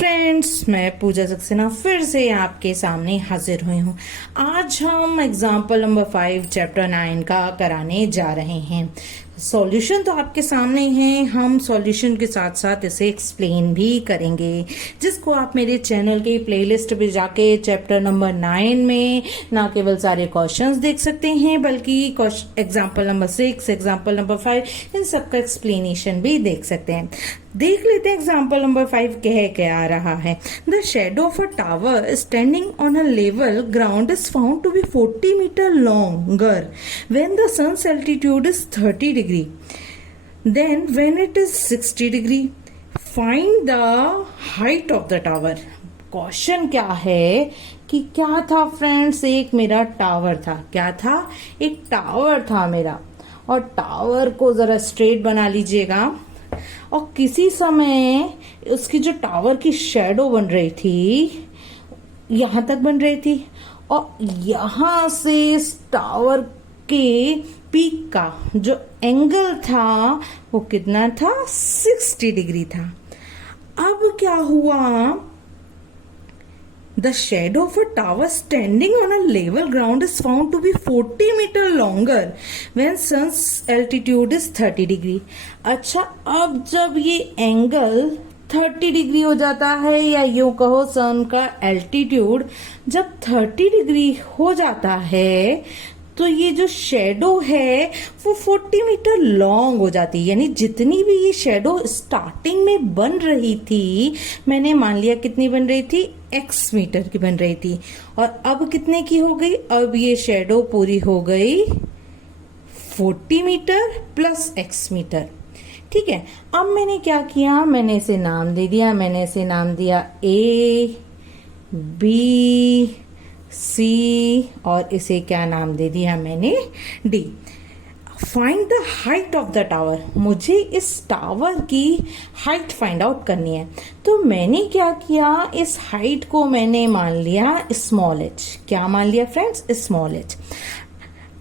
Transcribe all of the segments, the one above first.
Friends, मैं पूजा सक्सेना फिर से आपके सामने हाजिर हुई हूँ। आज हम एग्जाम्पल नंबर 5 चैप्टर 9 का कराने जा रहे हैं। सॉल्यूशन तो आपके सामने है, हम सॉल्यूशन के साथ साथ इसे एक्सप्लेन भी करेंगे, जिसको आप मेरे चैनल के प्लेलिस्ट पे जाके चैप्टर नंबर 9 में ना केवल सारे क्वेश्चंस देख सकते हैं, बल्कि एग्जाम्पल नंबर 6, एग्जाम्पल नंबर 5 इन सब का एक्सप्लेनेशन भी देख सकते हैं। देख लेते हैं एग्जाम्पल नंबर 5 कह क्या आ रहा है। The shadow of a tower standing on a level ground is found to be 40 metre longer when the sun's altitude is 30 degree, then when it is 60 degree find the height of the tower. Question क्या है कि क्या था friends, एक मेरा tower था। क्या था? एक टावर था मेरा, और टावर को जरा स्ट्रेट बना लीजिएगा, और किसी समय उसकी जो टावर की शेडो बन रही थी यहां तक बन रही थी, और यहां से इस टावर के पीक का जो एंगल था वो कितना था? 60 डिग्री था। अब क्या हुआ? The shadow of a tower standing on a level ground is found to be 40 meter longer when sun's altitude is 30 degree. अच्छा, अब जब ये एंगल 30 डिग्री हो जाता है, या यूं कहो सन का एल्टीट्यूड जब 30 डिग्री हो जाता है, तो ये जो शेडो है वो 40 मीटर लॉन्ग हो जाती है। यानी जितनी भी ये शेडो स्टार्टिंग में बन रही थी, मैंने मान लिया कितनी बन रही थी? x मीटर की बन रही थी, और अब कितने की हो गई? अब ये शेडो पूरी हो गई 40 मीटर प्लस x मीटर। ठीक है, अब मैंने क्या किया? मैंने इसे नाम दे दिया। मैंने इसे नाम दिया A, B, C, और इसे क्या नाम दे दिया मैंने? D। Find the height of the tower. मुझे इस टावर की हाइट फाइंड आउट करनी है। तो मैंने क्या किया? इस हाइट को मैंने मान लिया स्मॉल h। क्या मान लिया फ्रेंड्स? Small h।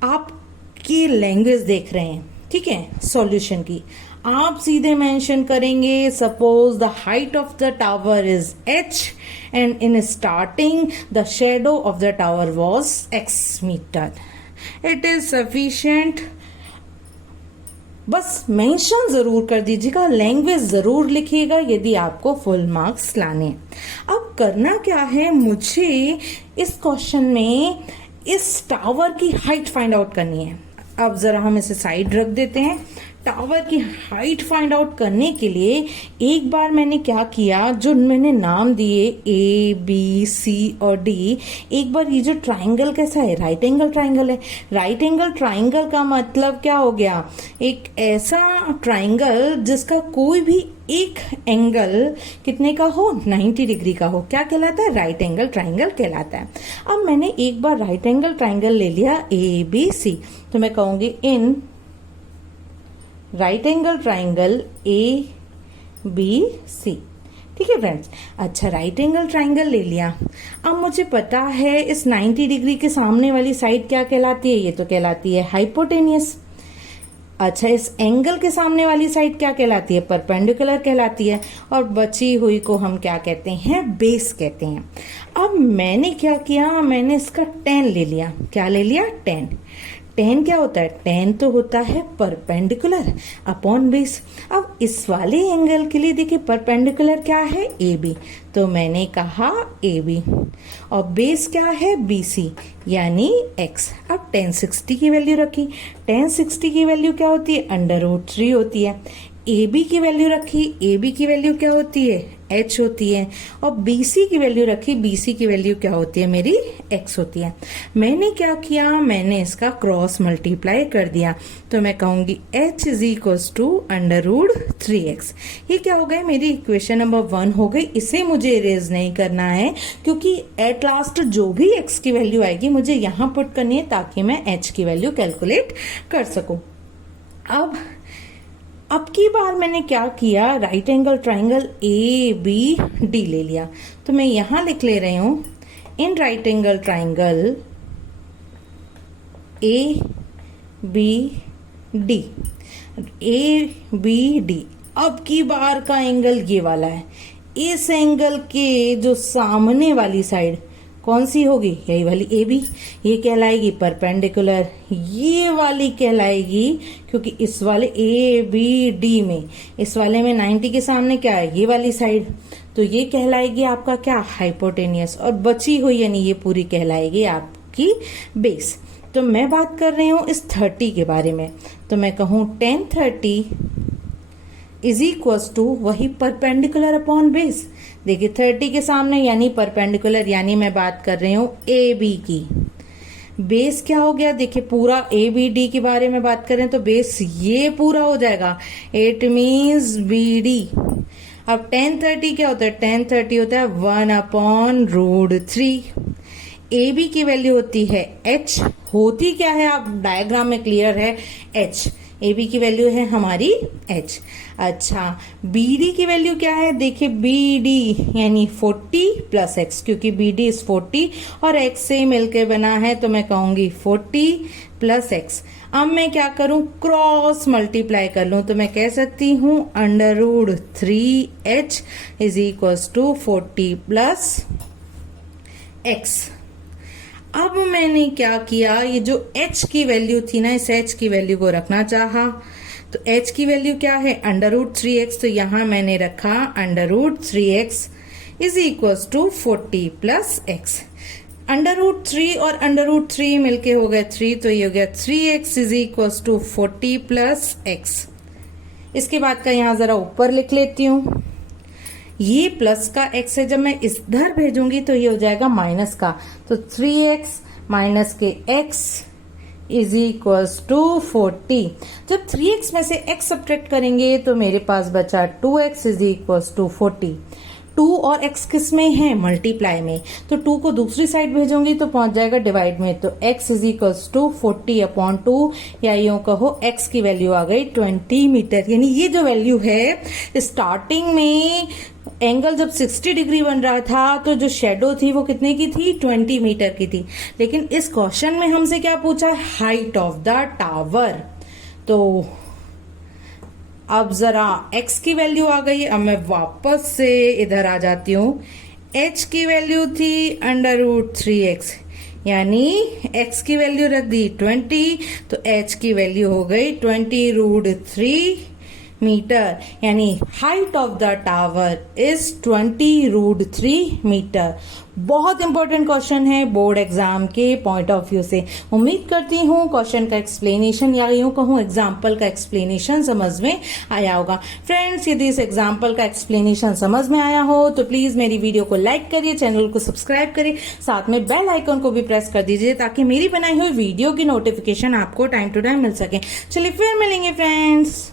आपकी लैंग्वेज देख रहे हैं, ठीक है, सॉल्यूशन की। आप सीधे मेंशन करेंगे, suppose the height of the tower is h and in starting the shadow of the tower was x meter. It is sufficient। बस मेंशन जरूर कर दीजिएगा, लैंग्वेज जरूर लिखिएगा यदि आपको फुल मार्क्स लाने। अब करना क्या है? मुझे इस क्वेश्चन में इस टावर की हाइट फाइंड आउट करनी है। अब जरा हम इसे साइड रख देते हैं। टावर की हाइट फाइंड आउट करने के लिए एक बार मैंने क्या किया, जो मैंने नाम दिए A, B, C और D, एक बार ये जो ट्राइंगल कैसा है? राइट एंगल ट्राइंगल है। राइट एंगल ट्राइंगल का मतलब क्या हो गया? एक ऐसा ट्राइंगल जिसका कोई भी एक एंगल कितने का हो? 90 डिग्री का हो। क्या कहलाता है? राइट एंगल ट्राइंगल कहलाता है। अब मैंने एक बार राइट एंगल ट्राइंगल ले लिया A, B, C, तो मैं कहूंगी in right angle triangle A, B, C। ठीक है फ्रेंड्स। अच्छा, राइट एंगल ट्राइंगल ले लिया। अब मुझे पता है इस 90 डिग्री के सामने वाली साइड क्या कहलाती है? ये तो कहलाती है हाइपोटेनियस। अच्छा, इस एंगल के सामने वाली साइड क्या कहलाती है? परपेंडिकुलर कहलाती है। और बची हुई को हम क्या कहते हैं? बेस कहते हैं। अब मैंने क्या किया? मैंने इसका tan ले लिया। क्या ले लिया? tan। tan क्या होता है? tan तो होता है परपेंडिकुलर अपॉन बेस। अब इस वाले एंगल के लिए देखिए परपेंडिकुलर क्या है? AB, तो मैंने कहा AB, और बेस क्या है? BC यानी x। अब tan 60 की वैल्यू रखी। tan 60 की वैल्यू क्या होती है? √3 होती है। AB की वैल्यू रखी। AB की वैल्यू क्या होती है? h होती है। और BC की वैल्यू रखी। BC की वैल्यू क्या होती है? मेरी x होती है। मैंने क्या किया? मैंने इसका क्रॉस मल्टीप्लाई कर दिया, तो मैं कहूंगी h is equals to √3x। ये क्या हो गया? मेरी इक्वेशन नंबर 1 हो गई। इसे मुझे इरेज नहीं करना है, क्योंकि एट लास्ट जो भी x की वैल्यू आएगी मुझे यहां पुट करनी है, ताकि मैं h की वैल्यू कैलकुलेट कर सकूं। अब की बार मैंने क्या किया? Right angle triangle A, B, D ले लिया, तो मैं यहां लिख ले रही हूं in right angle triangle A, B, D। A, B, D। अब की बार का एंगल ये वाला है। इस एंगल के जो सामने वाली साइड कौन सी होगी, यही वाली ए बी, ये कहलाएगी परपेंडिकुलर, ये वाली कहलाएगी, क्योंकि इस वाले ए बी डी में, इस वाले में 90 के सामने क्या है, ये वाली साइड, तो ये कहलाएगी आपका क्या, हाइपोटेनियस, और बची हुई यानी ये पूरी कहलाएगी आपकी बेस। तो मैं बात कर रही हूं इस 30 के बारे में, तो मैं कहूं tan 30 इज इक्वल्स टू वही परपेंडिकुलर अपॉन बेस। देखिए 30 के सामने यानी परपेंडिकुलर, यानी मैं बात कर रही हूं ए बी की, बेस क्या हो गया, देखिए पूरा ए बी डी के बारे में बात करें तो बेस ये पूरा हो जाएगा, इट मीन्स बी डी। अब tan 30 क्या होता है, tan 30 होता है 1/√3। ए बी की वैल्यू होती है h, होती क्या है आप डायग्राम में क्लियर है, h, ए बी की वैल्यू है हमारी h। अच्छा बी डी की वैल्यू क्या है, देखिए बी डी यानी 40 प्लस x, क्योंकि बी डी इज 40 और x से मिलके बना है, तो मैं कहूंगी 40 प्लस x। अब मैं क्या करूं, क्रॉस मल्टीप्लाई कर लूं, तो मैं कह सकती हूं √3h is equals to 40 plus x। अब मैंने क्या किया, ये जो h की वैल्यू थी ना, इस h की वैल्यू को रखना चाहा, तो h की वैल्यू क्या है, √3x, तो यहां मैंने रखा √3x is equals to 40 plus x। √3 और √3 मिलके हो गए 3, तो ये हो गया 3x is equals to 40 plus x। इसके बाद का यहां जरा ऊपर लिख लेती हूं, ये प्लस का x है, जब मैं इधर भेजूंगी तो ये हो जाएगा माइनस का, तो 3x माइनस के x इज इक्वल्स टू 40। जब 3x में से x सब्ट्रैक्ट करेंगे तो मेरे पास बचा 2x इज इक्वल्स टू 40। 2 और x किस में है, मल्टीप्लाई में, तो 2 को दूसरी साइड भेजूंगी तो पहुंच जाएगा डिवाइड में, तो x इज इक्वल्स टू 40/2, या यूं कहो x की वैल्यू आ गई 20 मीटर। यानी ये जो वैल्यू है, स्टार्टिंग में एंगल जब 60 डिग्री बन रहा था तो जो शेडो थी वो कितने की थी, 20 मीटर की थी, लेकिन इस क्वेश्चन में हमसे क्या पूछा, हाइट ऑफ द टावर। तो अब जरा x की वैल्यू आ गई, अब मैं वापस से इधर आ जाती हूं, h की वैल्यू थी √3x, यानी x की वैल्यू रख दी 20, तो h की वैल्यू हो गई 20√3 मीटर, यानी height of the tower is 20√3 metre. बहुत इंपॉर्टेंट क्वेश्चन है बोर्ड एग्जाम के पॉइंट ऑफ व्यू से। उम्मीद करती हूँ क्वेश्चन का एक्सप्लेनेशन या यूं कहूँ एग्जाम्पल का एक्सप्लेनेशन समझ में आया होगा। फ्रेंड्स यदि इस एग्जाम्पल का एक्सप्लेनेशन समझ में आया हो तो प्लीज मेरी वीडियो को लाइक करिए, चैनल को सब्सक्राइब करिए, साथ में बेल आइकन को भी प्रेस कर दीजिए ताकि मेरी बनाई हुई वीडियो की नोटिफिकेशन आपको टाइम टू टाइम मिल सके। चलिए फिर मिलेंगे फ्रेंड्स।